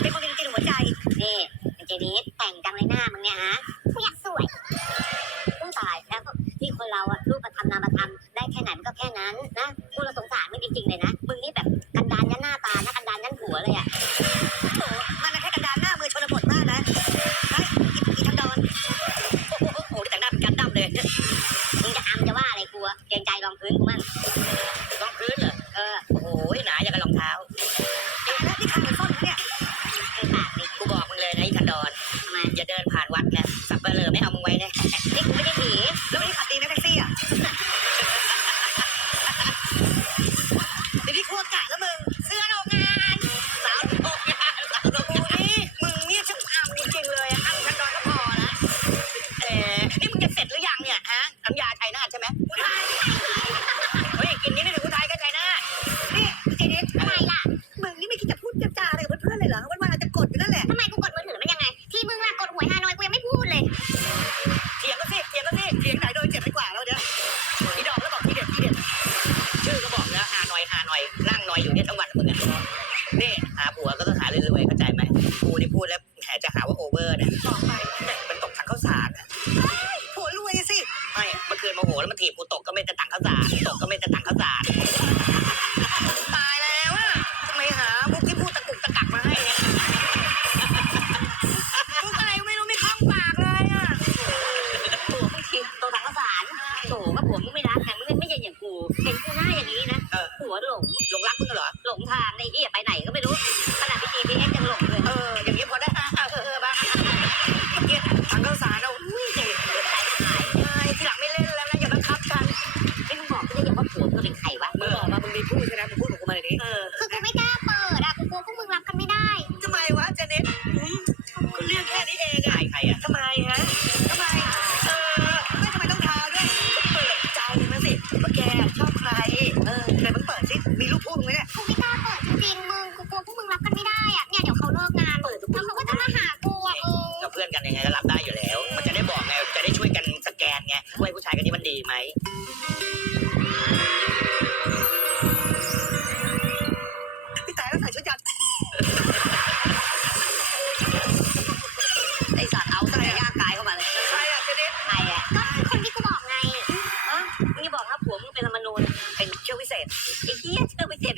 เป็นคนจริงๆหัวใจ นี่ไอ้เจนิสแต่งจังเลยหน้ามึงเนี่ยฮะกูอยากสวยผู้ตายแล้วที่คนเราอะรูปธรรมนามธรรมได้แค่ไหนมันก็แค่นั้นนะกูเราสงสารมึงจริงๆเลยนะ มึงนี่แบบกันดานยันหน้าตานะกันดานยันหัวเลยอะโอ้มันแค่กระดานหน้ามือชนบทมากนะไอ้อีทันดอนโอ้โหโอ้โหแต่งหน้าเป็นกันดำเลย มึงจะอำจะว่าอะไรกูอะเกรงใจรองพื้นกูมั่งายแล้วนี่ข้าเหมือนส้นนะเนี่ยไอ้ปากนี่กูบอกมึงเลยนะอีทันดอนทำไมอย่าเดินผ่านวัดนะสับเปลือไม่เอามึงไว้นะนี่กูไม่ได้ผี ดอยู่นั่นแหละ ทำไมกูกดมือถือมันยังไง ที่มึงอะกดหวยฮานอยกูยังไม่พูดเลย เถียงกันสิเถียงกันสิเถียงไหนโดนเจ็บไปกว่าแล้วเนี่ยนี่ดอกแล้วบอกทีเด็ดทีเด็ดชื่อก็บอกแล้วหาหน่อยหาหน่อยนั่งหน่อยอยู่เนี่ยทั้งวันมึงอะนี่หาผัวก็ต้องหารวยๆเข้าใจไหมกูนี่พูดแล้วแหมจะหาว่าโอเวอร์เนี่ยต่อไป ผัวหลงหลงรักมึงเหรอหลงทางในเหี้ยไปไหนก็ไม่รู้ขนาดไป GPS ยังหลงเลยเอออย่าง มึงเปิดสิมีรูปพูดมึงไหมเนี่ยกูไม่กล้าเปิดจริงๆมึงกูกลัวพวกมึงรับกันไม่ได้อะเนี่ยเดี๋ยวเขาเลิกงานเปิดทุกแล้วเขาก็จะมาหากูอะมึงเราเพื่อนกันยังไงก็รับได้อยู่แล้ว มันจะได้บอกไงจะได้ช่วยกันสแกนไงว่าไอ้ผู้ชายคนนี้มันดีไหม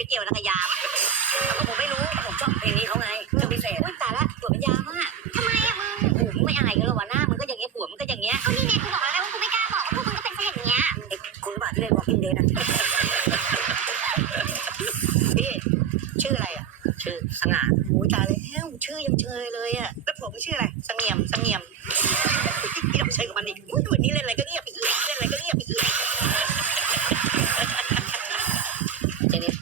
ไปเสียไปเกี่ยวนักยามแล้วก็ผมไม่รู้ผมชอบเพลงนี้เขาไงเชี่ยวพิเศษอุ้ยตายละผัวเป็นยามากทำไมอะมึงโอ้โหมึงไม่อายกันหรอวะหน้ามึงก็อย่างเงี้ยผัวมึงก็อย่างเงี้ยก็นี่ไงกูบอกแล้วไงว่ากูไม่กล้าบอกว่าพวกมึงก็เป็นซะอย่างเงี้ยไอ้คุณบาทที่เล่น Walking Dead อะพี่ชื่ออะไรอะชื่อสง่าโอ้ยตายแล้วชื่อยังเชยเลยอะแล้วผมชื่ออะไรเสงี่ยมเสงี่ยมพี่ต้องเชยกับมันอีกอุ้ยวันนี้เล่นอะไรก็เงียบไปอีกเล่นอะไรก็เงียบไปอีก เจนิส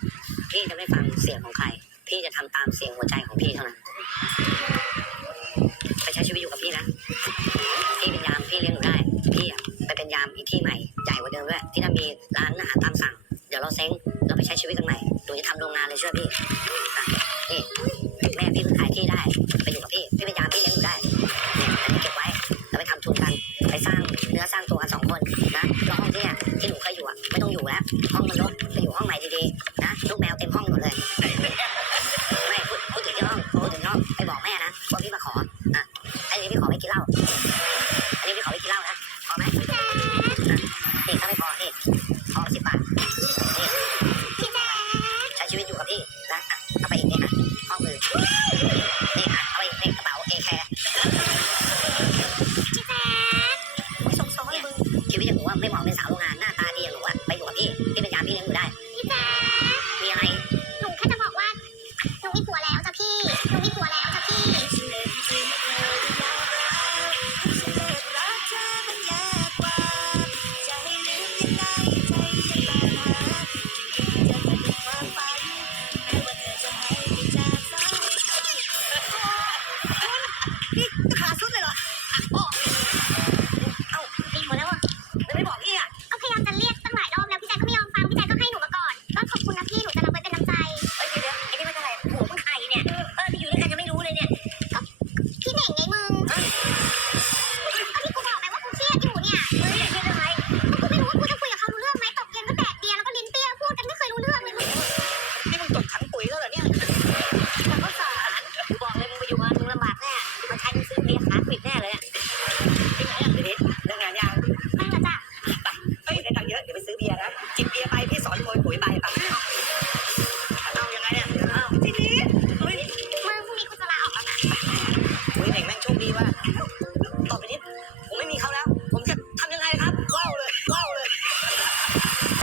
พี่จะไม่ ฟังเสียงของใคร พี่จะทำตามเสียงหัวใจของพี่เท่านั้น ไปใช้ชีวิตอยู่กับพี่นะ พี่เป็นยามพี่เลี้ยงหนูได้ พี่อะไปเป็นยามอีกที่ใหม่ใหญ่กว่าเดิมด้วย ที่นั่นมีร้านอาหารตามสั่ง เดี๋ยวเราเซ้งเราไปใช้ชีวิตกันใหม่หนูจะทำโรงงานเลยชื่อพี่นี่แม่พี่เพิ่งขายที่ได้ ไปอยู่กับพี่ พี่เป็นยามพี่เลี้ยงหนูได้เนี่ยเก็บไว้เราไปทำทุนกัน ไปสร้าง ห้องมันรกไปอยู่ห้องใหม่ดีๆนะลูกแมวเต็มห้องหมดเลยไม่พูดพูดถึงที่ห้องพูดถึงห้องไปบอกแม่นะว่าพี่มาขออะไอ้นี่พี่ขอไปกินเหล้าอันนี้พี่ขอไปกินเหล้านะพอไหมอะนี่ถ้าไม่พอนี่พอสิบบาทนี่พี่แจ๊คใช้ชีวิตอยู่กับพี่นะอะเอาไปอีกนี่อะห้องมือนี่อะเอาไปอีกนี่กระเป๋าเอแคร์พี่แจ๊คไม่ส่งซ้อนมึงชีวิตอย่างหนูว่าไม่เหมาะเป็นสาว